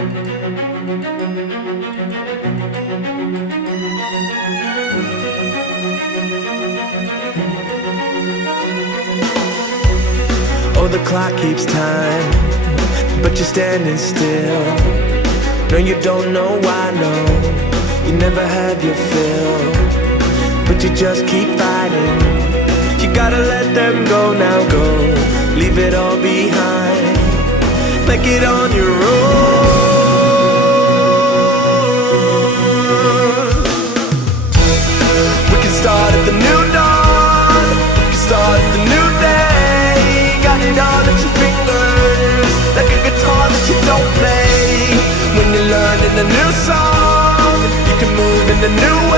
Oh, the clock keeps time, but you're standing still. No, you don't know why, no, you never have your fill, but you just keep fighting. You gotta let them go now, go, leave it all behind, make it on your own. We can start at the new dawn, we can start at the new day. Got it all at your fingers, like a guitar that you don't play. When you're learning a new song, you can move in a new